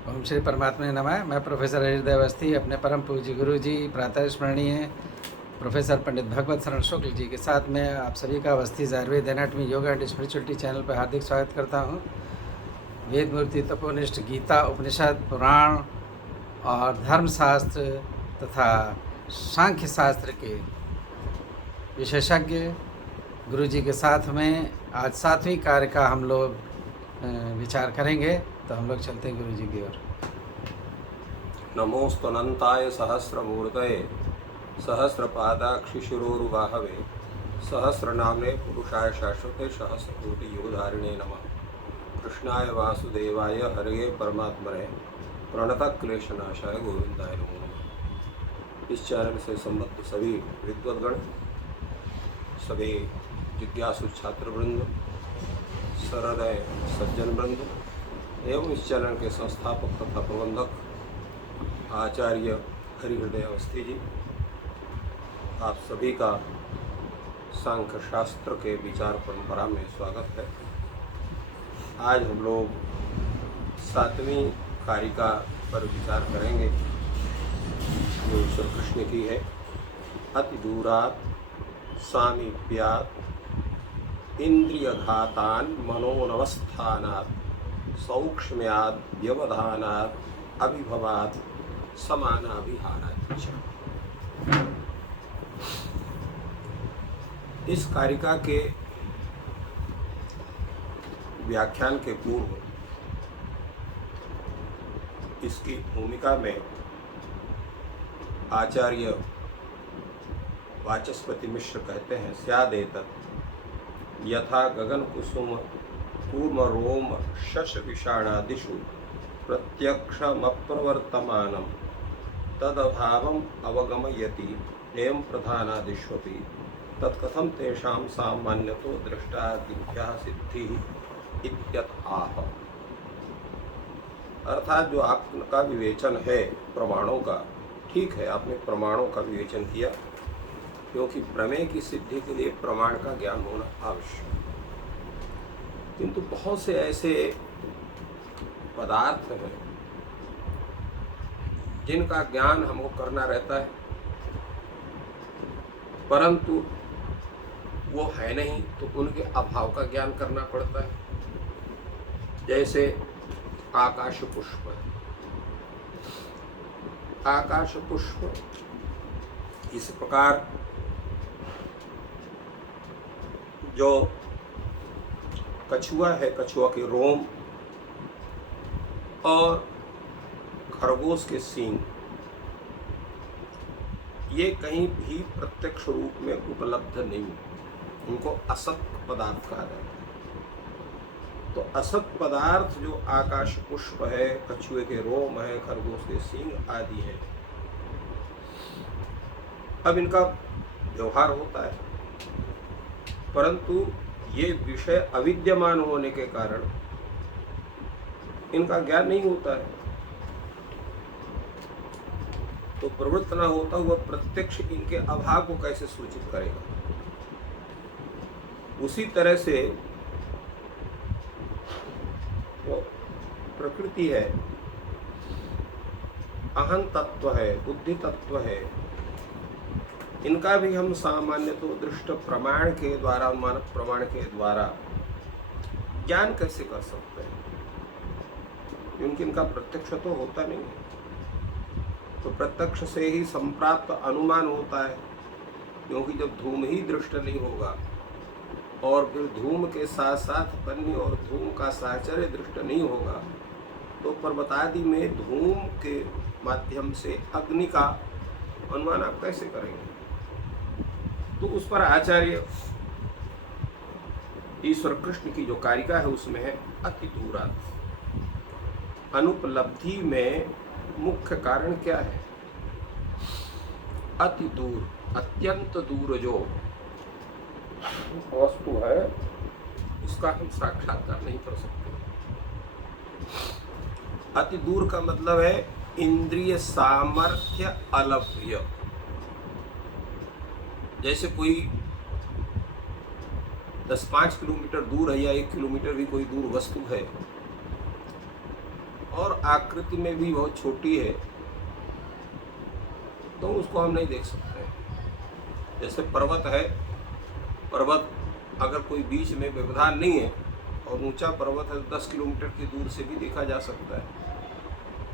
ओम श्री परमात्मा नमः। मैं प्रोफेसर हृदय अवस्थी अपने परम पूज्य गुरु जी प्रातः स्मरणीय प्रोफेसर पंडित भगवत शरण शुक्ल जी के साथ में आप सभी का Awasthi Ayurveda anatomy yoga and spirituality channel पर हार्दिक स्वागत करता हूँ। वेद मूर्ति तपोनिष्ठ गीता उपनिषद पुराण और धर्मशास्त्र तथा सांख्य शास्त्र के विशेषज्ञ गुरु जी के साथ में आज 7वीं कार्य का हम लोग विचार करेंगे। तो हम लोग चलते हैं गुरु जी की ओर। नमोस्तनंताय सहस्रमूर्तये सहस्रपादाक्षिशिरोरुबाहवे सहस्रनाम्ने पुरुषाय शाश्वते सहस्रकोटियुगधारिणे नमः। कृष्णाय वासुदेवाय हरे परमात्मने प्रणतक्लेशनाशाय गोविंदाय नमो नमः। इस चैनल से संबद्ध सभी विद्वद्गण, सभी जिज्ञासु छात्रवृंद, सहृदय सज्जन वृंद एवं इस चैनल के संस्थापक तथा प्रबंधक आचार्य हरिहृदय अवस्थी जी, आप सभी का सांख्य शास्त्र के विचार परंपरा में स्वागत है। आज हम लोग 7वीं कारिका पर विचार करेंगे जो ईश्वर कृष्ण की है। अति दूरात सामीप्यात इंद्रियघातान मनोनवस्थानात सौक्ष्म्याद व्यवधानात अभिभवात समानाभिहाराच। इस कारिका के व्याख्यान के पूर्व इसकी भूमिका में आचार्य वाचस्पति मिश्र कहते हैं, स्यादेतत् यथा गगन कुसुम कूर्म रोम शश विषाणादिषु प्रत्यक्षमप्रवर्तमानं तदभावम् अवगमयति एवं प्रधानादिष्वपि तत्कथं तेषां सामान्यतो दृष्टादिभ्यः सिद्धिः इत्यतः। अर्थात जो आपका विवेचन है प्रमाणों का, ठीक है, आपने प्रमाणों का विवेचन किया, क्योंकि प्रमेय की सिद्धि के लिए प्रमाण का ज्ञान होना आवश्यक। किंतु बहुत से ऐसे पदार्थ हैं जिनका ज्ञान हमको करना रहता है, परंतु वो है नहीं तो उनके अभाव का ज्ञान करना पड़ता है। जैसे आकाश पुष्प। आकाश पुष्प इस प्रकार जो कछुआ है, कछुआ के रोम और खरगोश के सींग, ये कहीं भी प्रत्यक्ष रूप में उपलब्ध नहीं है, उनको असत पदार्थ कहा जाता है। तो असत पदार्थ जो आकाश पुष्प है, कछुए के रोम है, खरगोश के सींग आदि है, अब इनका व्यवहार होता है, परंतु ये विषय अविद्यमान होने के कारण इनका ज्ञान नहीं होता है। तो प्रवृत्त न होता हुआ प्रत्यक्ष इनके अभाव को कैसे सूचित करेगा। उसी तरह से वो प्रकृति है, अहं तत्व है, बुद्धि तत्व है, इनका भी हम सामान्य तो दृष्ट प्रमाण के द्वारा, अनुमान प्रमाण के द्वारा ज्ञान कैसे कर सकते हैं, क्योंकि इनका प्रत्यक्ष तो होता नहीं है। तो प्रत्यक्ष से ही संप्राप्त अनुमान होता है, क्योंकि जब धूम ही दृष्ट नहीं होगा और फिर धूम के साथ साथ बन्नी और धूम का साहचर्य दृष्ट नहीं होगा, तो पर्वतादि में धूम के माध्यम से अग्नि का अनुमान आप कैसे करेंगे। तो उस पर आचार्य ईश्वर कृष्ण की जो कारिका है उसमें है अति दूरात। अनुपलब्धि में मुख्य कारण क्या है? अति दूर, अत्यंत दूर जो वस्तु है उसका हम साक्षात्कार नहीं कर सकते। अति दूर का मतलब है इंद्रिय सामर्थ्य अलभ्य। जैसे कोई 10-5 किलोमीटर दूर है या 1 किलोमीटर भी कोई दूर वस्तु है, और आकृति में भी बहुत छोटी है तो उसको हम नहीं देख सकते। जैसे पर्वत है, पर्वत अगर कोई बीच में व्यवधान नहीं है और ऊंचा पर्वत है तो 10 किलोमीटर की दूर से भी देखा जा सकता है,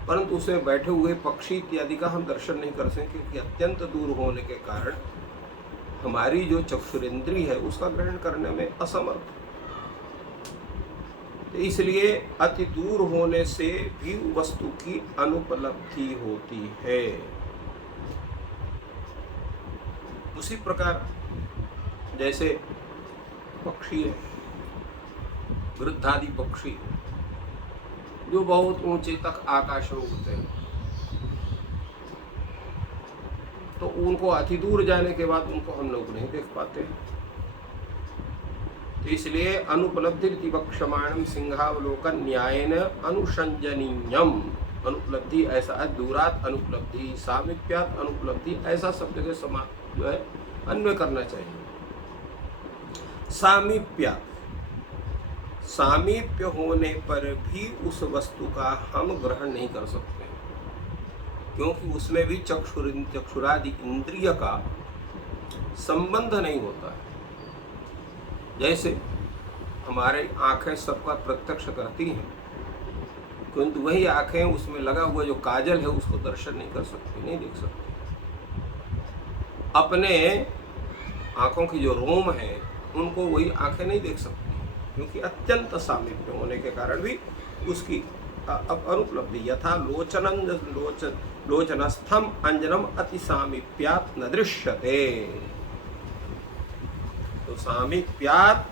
परंतु उसमें बैठे हुए पक्षी इत्यादि का हम दर्शन नहीं कर सकते क्योंकि अत्यंत दूर होने के कारण हमारी जो चक्षुरेंद्री है उसका ग्रहण करने में असमर्थ। तो इसलिए अति दूर होने से भी वस्तु की अनुपलब्धि होती है। उसी प्रकार जैसे पक्षी है, गृद्धादि पक्षी जो बहुत ऊंचे तक आकाश में उड़ते हैं, तो उनको अति दूर जाने के बाद उनको हम लोग नहीं देख पाते। तो इसलिए अनुपलब्धि विवक्षमाणम सिंहावलोकन न्यायेन अनुसंजनीयम, अनुपलब्धि ऐसा दूरात अनुपलब्धि, सामीप्यात अनुपलब्धि, ऐसा शब्द के समान जो है अन्वय करना चाहिए। सामीप्यात, सामीप्य होने पर भी उस वस्तु का हम ग्रहण नहीं कर सकते क्योंकि उसमें भी चक्षुरादि इंद्रिय का संबंध नहीं होता है। जैसे हमारे आंखें सबका प्रत्यक्ष करती हैं, किंतु वही आंखें उसमें लगा हुआ जो काजल है उसको दर्शन नहीं कर सकती, नहीं देख सकती। अपने आंखों की जो रोम है उनको वही आंखें नहीं देख सकती क्योंकि अत्यंत सामीप्य होने के कारण भी उसकी अनुपलब्धि। यथा लोचनस्थम अंजनम अति सामीप्यात न दृश्यते, तो सामीप्यात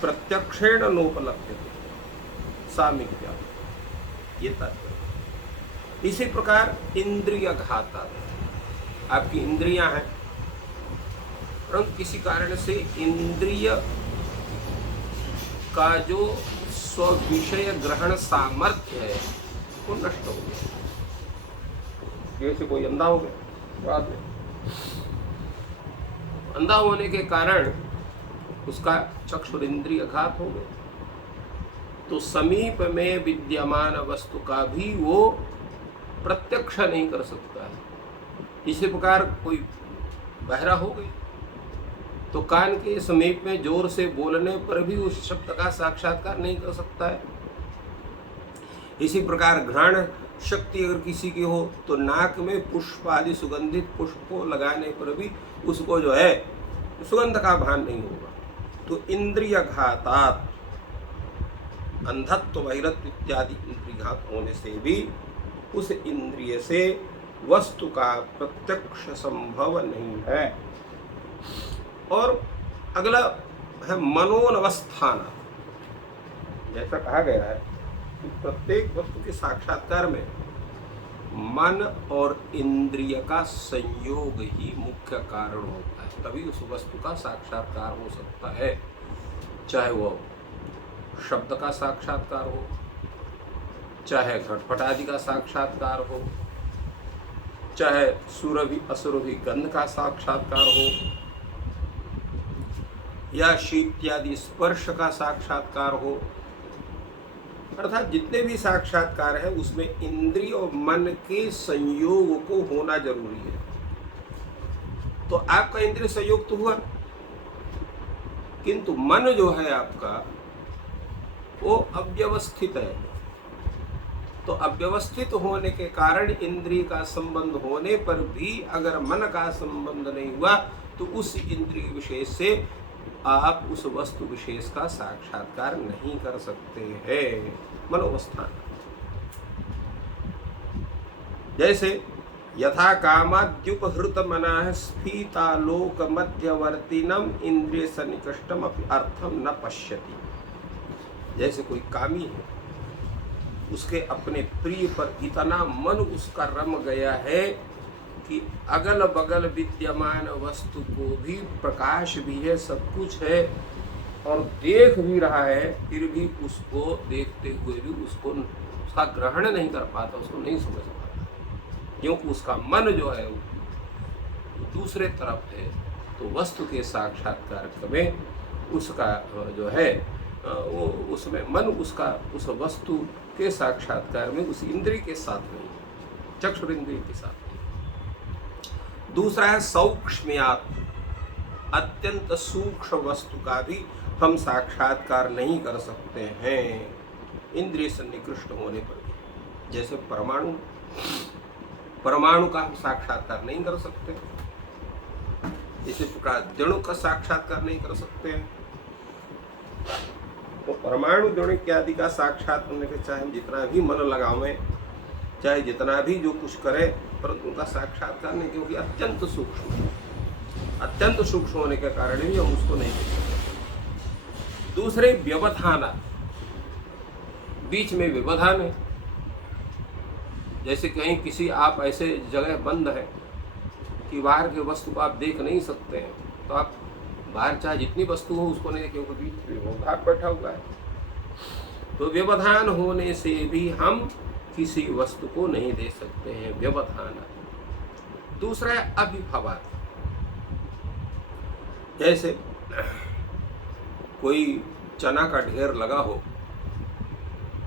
प्रत्यक्षेण नोपलभ्यते, सामीप्यात, ये तात्पर्य। इसी प्रकार इंद्रिय घाता, आपकी इंद्रियां हैं परंतु किसी कारण से इंद्रिय का जो स्विषय ग्रहण सामर्थ्य है वो नष्ट हो गया। जैसे कोई अंधा हो गया, बाद में अंधा होने के कारण उसका चक्षुरेंद्रिय घात हो गया, तो समीप में विद्यमान वस्तु का भी वो प्रत्यक्ष नहीं कर सकता है। इसी प्रकार कोई बहरा हो गई तो कान के समीप में जोर से बोलने पर भी उस शब्द का साक्षात्कार नहीं कर सकता है। इसी प्रकार घ्राण शक्ति अगर किसी की हो तो नाक में पुष्प आदि सुगंधित पुष्प को लगाने पर भी उसको जो है सुगंध का भान नहीं होगा। तो इंद्रिय घातात, अंधत्व बहिरत्व इत्यादि इंद्रिय घात होने से भी उस इंद्रिय से वस्तु का प्रत्यक्ष संभव नहीं है। और अगला है मनोनवस्थान। जैसा कहा गया है कि प्रत्येक वस्तु के साक्षात्कार में मन और इंद्रिय का संयोग ही मुख्य कारण होता है, तभी उस वस्तु का साक्षात्कार हो सकता है। चाहे वो शब्द का साक्षात्कार हो, चाहे घटपट आदि का साक्षात्कार हो, चाहे सुरभि असुरभि गंध का साक्षात्कार हो, या शीत्यादि स्पर्श का साक्षात्कार हो, अर्थात जितने भी साक्षात्कार है उसमें इंद्रिय और मन के संयोग को होना जरूरी है। तो आपका इंद्रिय संयोग तो हुआ, किंतु मन जो है आपका वो अव्यवस्थित है। तो अव्यवस्थित होने के कारण इंद्रिय का संबंध होने पर भी अगर मन का संबंध नहीं हुआ तो उस इंद्रिय विशेष से आप उस वस्तु विशेष का साक्षात्कार नहीं कर सकते हैं। मनोवस्थान, जैसे यथा कामाद्युपहृत मनाः स्फीतालोक मध्यवर्तिनम इंद्रिय सन्निकष्टम अपि अर्थम न पश्यति। जैसे कोई कामी है, उसके अपने प्रिय पर इतना मन उसका रम गया है कि अगल बगल विद्यमान वस्तु को भी प्रकाश भी है, सब कुछ है और देख भी रहा है, फिर भी उसको देखते हुए भी उसका ग्रहण नहीं कर पाता, उसको नहीं समझ पाता, क्योंकि उसका मन जो है दूसरे तरफ है। तो वस्तु के साक्षात्कार में उसका जो है वो उसमें मन उसका उस वस्तु के साक्षात्कार में उस इंद्रिय के साथ नहीं, चक्षुरेंद्रिय के साथ नहीं। दूसरा है सौक्ष्म्यात्, अत्यंत सूक्ष्म वस्तु का भी हम साक्षात्कार नहीं कर सकते हैं इंद्रिय से निकृष्ट होने पर भी। जैसे परमाणु, परमाणु का हम साक्षात्कार नहीं कर सकते, इसी प्रकार जड़ों का साक्षात्कार नहीं कर सकते हैं। तो परमाणु जड़ इत्यादि का साक्षात करने के चाहे हम जितना भी मन लगावें, चाहे जितना भी जो कुछ करें, परंतु उनका साक्षात्कार नहीं, क्योंकि अत्यंत सूक्ष्म है। अत्यंत सूक्ष्म होने के कारण भी हम उसको नहीं देख सकते। दूसरे व्यवधान, बीच में व्यवधान है। जैसे कहीं किसी आप ऐसे जगह बंद है कि बाहर के वस्तु को आप देख नहीं सकते हैं, तो आप बाहर चाहे जितनी वस्तु हो उसको नहीं देखें, क्योंकि बीच में व्यवधान बैठा हुआ है। तो व्यवधान होने से भी हम किसी वस्तु को नहीं दे सकते हैं, व्यवधान। दूसरा है अभिभवात। जैसे कोई चना का ढेर लगा हो,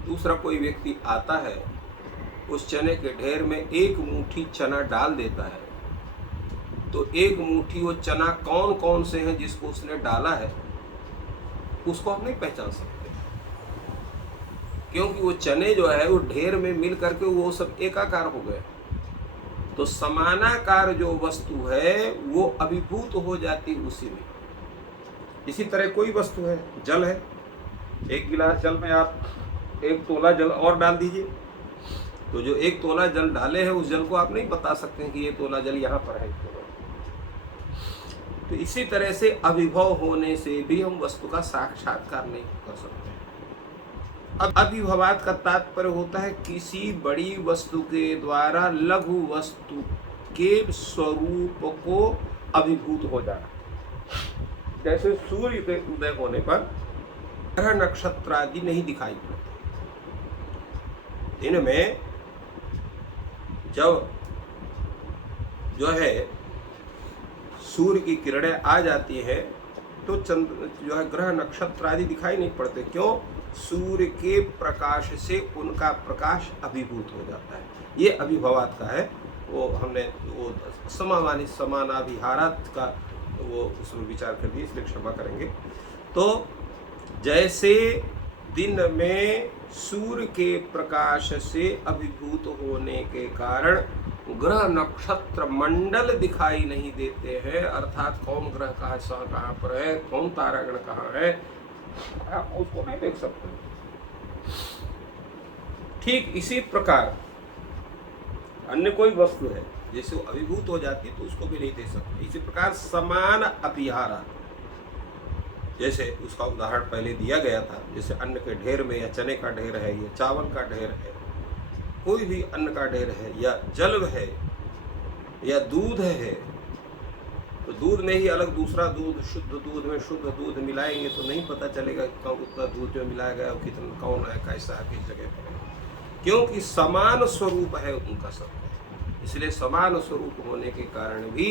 दूसरा कोई व्यक्ति आता है, उस चने के ढेर में एक मुट्ठी चना डाल देता है, तो एक मुट्ठी वो चना कौन कौन से हैं जिसको उसने डाला है उसको हम नहीं पहचान सकते, क्योंकि वो चने जो है वो ढेर में मिल करके वो सब एकाकार हो गए। तो समानाकार जो वस्तु है वो अभिभूत हो जाती उसी में। इसी तरह कोई वस्तु है, जल है, एक गिलास जल में आप 1 तोला जल और डाल दीजिए, तो जो 1 तोला जल डाले हैं उस जल को आप नहीं बता सकते हैं कि ये तोला जल यहाँ पर है। तो इसी तरह से अभिभव होने से भी हम वस्तु का साक्षात्कार नहीं कर सकते। अब अभिभवात का तात्पर्य होता है किसी बड़ी वस्तु के द्वारा लघु वस्तु के स्वरूप को अभिभूत हो जाना। जैसे सूर्य के उदय होने पर ग्रह नक्षत्र आदि नहीं दिखाई पड़ते। इनमें जब जो है सूर्य की किरणें आ जाती है तो चंद्र जो है ग्रह नक्षत्र आदि दिखाई नहीं पड़ते। क्यों? सूर्य के प्रकाश से उनका प्रकाश अभिभूत हो जाता है। ये अभिभवात का है। वो हमने वो समानाभिहारात का वो उसमें विचार कर दिए, इसलिए क्षमा करेंगे। तो जैसे दिन में सूर्य के प्रकाश से अभिभूत होने के कारण ग्रह नक्षत्र मंडल दिखाई नहीं देते हैं, अर्थात कौन ग्रह कहाँ पर है, कौन तारागण कहाँ है, आप उसको नहीं देख सकते। ठीक इसी प्रकार अन्य कोई वस्तु है जैसे वो अभिभूत हो जाती है तो उसको भी नहीं देख सकते। इसी प्रकार समान अभिहारा, जैसे उसका उदाहरण पहले दिया गया था, जैसे अन्न के ढेर में या चने का ढेर है या चावल का ढेर है, कोई भी अन्न का ढेर है या जल है या दूध है, तो दूध में ही अलग दूसरा दूध, शुद्ध दूध में शुद्ध दूध मिलाएंगे तो नहीं पता चलेगा उतना दूध जो मिलाया गया वो कितना कौन है, कैसा है, किस जगह पर है, क्योंकि समान स्वरूप है उनका सब। इसलिए समान स्वरूप होने के कारण भी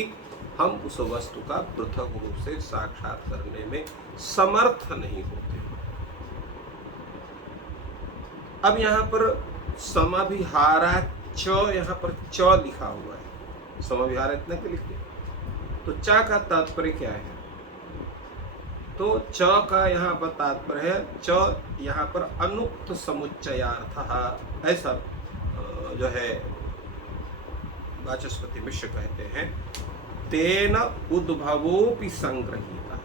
हम उस वस्तु का पृथक रूप से साक्षात करने में समर्थ नहीं होते। अब यहाँ पर समाभिहारा च, यहाँ पर च लिखा हुआ है। समाभिहारा इतना क्यों लिखते? तो च का तात्पर्य क्या है? तो च का यहाँ पर तात्पर्य है, च यहाँ पर अनुक्त समुच्चयार्थ, ऐसा जो है वाचस्पति मिश्र कहते हैं। तेन उद्भवोपि संग्रहीता,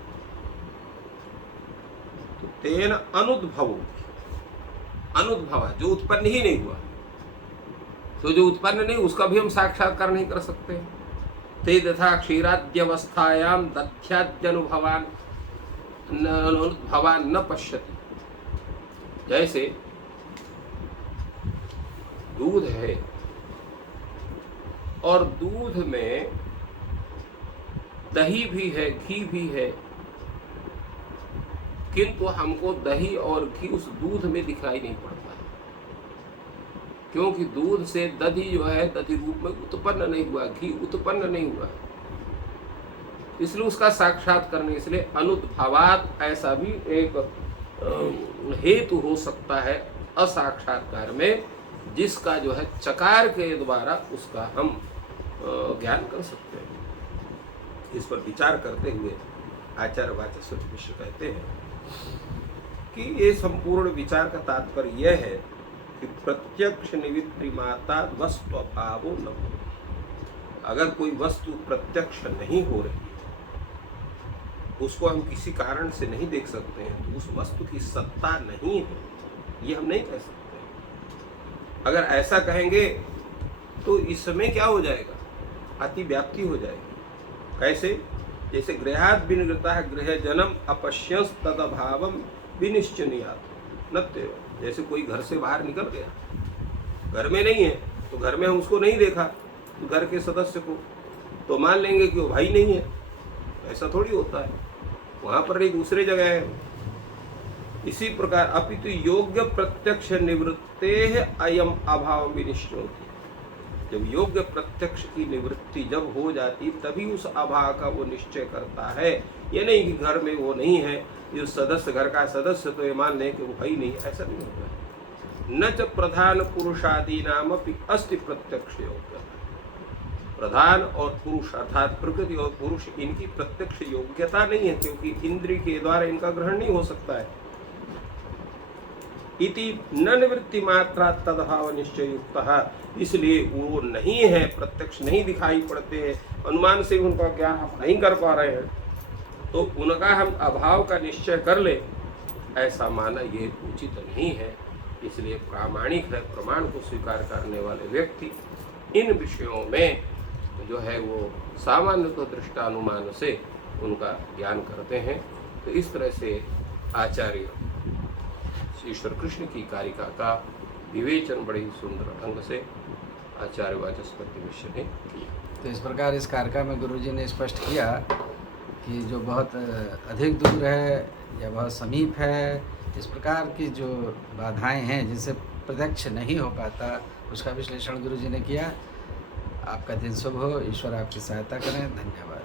तो तेन अनुद्भवो, अनुद्भव जो उत्पन्न ही नहीं हुआ, तो जो उत्पन्न नहीं उसका भी हम साक्षात्कार नहीं कर सकते। ते तथा क्षीराद्यवस्थायाम दध्याद्यनुभवान अनुद्भवान न पश्यति। जैसे दूध है और दूध में दही भी है, घी भी है, किंतु हमको दही और घी उस दूध में दिखाई नहीं पड़ता है, क्योंकि दूध से दही जो है दही रूप में उत्पन्न नहीं हुआ, घी उत्पन्न नहीं हुआ, इसलिए उसका साक्षात करने, इसलिए अनुद्भवात ऐसा भी एक हेतु हो सकता है असाक्षात्कार में, जिसका जो है चकार के द्वारा उसका हम ज्ञान कर सकते हैं। इस पर विचार करते हुए आचार्य वाचस्पति मिश्र कहते हैं कि ये संपूर्ण विचार का तात्पर्य यह है कि प्रत्यक्ष निवृत्ति माता वस्तु अभावो न हो। अगर कोई वस्तु प्रत्यक्ष नहीं हो रही, उसको हम किसी कारण से नहीं देख सकते हैं, तो उस वस्तु की सत्ता नहीं है, ये हम नहीं कह सकते। अगर ऐसा कहेंगे तो इसमें क्या हो जाएगा, अतिव्याप्ति हो जाएगी। कैसे? जैसे गृहात् विनिवृत्तः गृह जन्म अपश्यंस तदभावम विनिश्चनीयात् नत्येव। जैसे कोई घर से बाहर निकल गया, घर में नहीं है, तो घर में हम उसको नहीं देखा, तो घर के सदस्य को तो मान लेंगे कि वो भाई नहीं है। ऐसा थोड़ी होता है, वहाँ पर एक दूसरे जगह है। इसी प्रकार अपितु योग्य प्रत्यक्ष निवृत्ते अयम अभाव विनिश्चय होती है। जब योग्य प्रत्यक्ष की निवृत्ति जब हो जाती, तभी उस अभाव का वो निश्चय करता है। ये नहीं कि घर में वो नहीं है, ये सदस्य घर का सदस्य, तो ये मान लें कि वो भाई नहीं, ऐसा नहीं होता है। न च प्रधान पुरुषादि नाम अस्ति प्रत्यक्ष योग्य। प्रधान और पुरुष अर्थात प्रकृति और पुरुष, इनकी प्रत्यक्ष योग्यता नहीं है, क्योंकि इंद्रिय के द्वारा इनका ग्रहण नहीं हो सकता है। इति न निवृत्ति मात्रा तदभाव निश्चय युक्त, इसलिए वो नहीं है, प्रत्यक्ष नहीं दिखाई पड़ते हैं, अनुमान से उनका ज्ञान हम नहीं कर पा रहे हैं, तो उनका हम अभाव का निश्चय कर ले, ऐसा माना ये उचित नहीं है। इसलिए प्रामाणिक है, प्रमाण को स्वीकार करने वाले व्यक्ति इन विषयों में जो है वो सामान्य तो दृष्टानुमान से उनका ज्ञान करते हैं। तो इस तरह से आचार्य ईश्वर कृष्ण की कारिका का विवेचन बड़े ही सुंदर ढंग से आचार्य वाचस्पति मिश्र ने किया। तो इस प्रकार इस कारिका में गुरुजी ने स्पष्ट किया कि जो बहुत अधिक दूर है या बहुत समीप है, इस प्रकार की जो बाधाएं हैं जिनसे प्रत्यक्ष नहीं हो पाता, उसका विश्लेषण गुरुजी ने किया। आपका दिन शुभ हो, ईश्वर आपकी सहायता करें। धन्यवाद।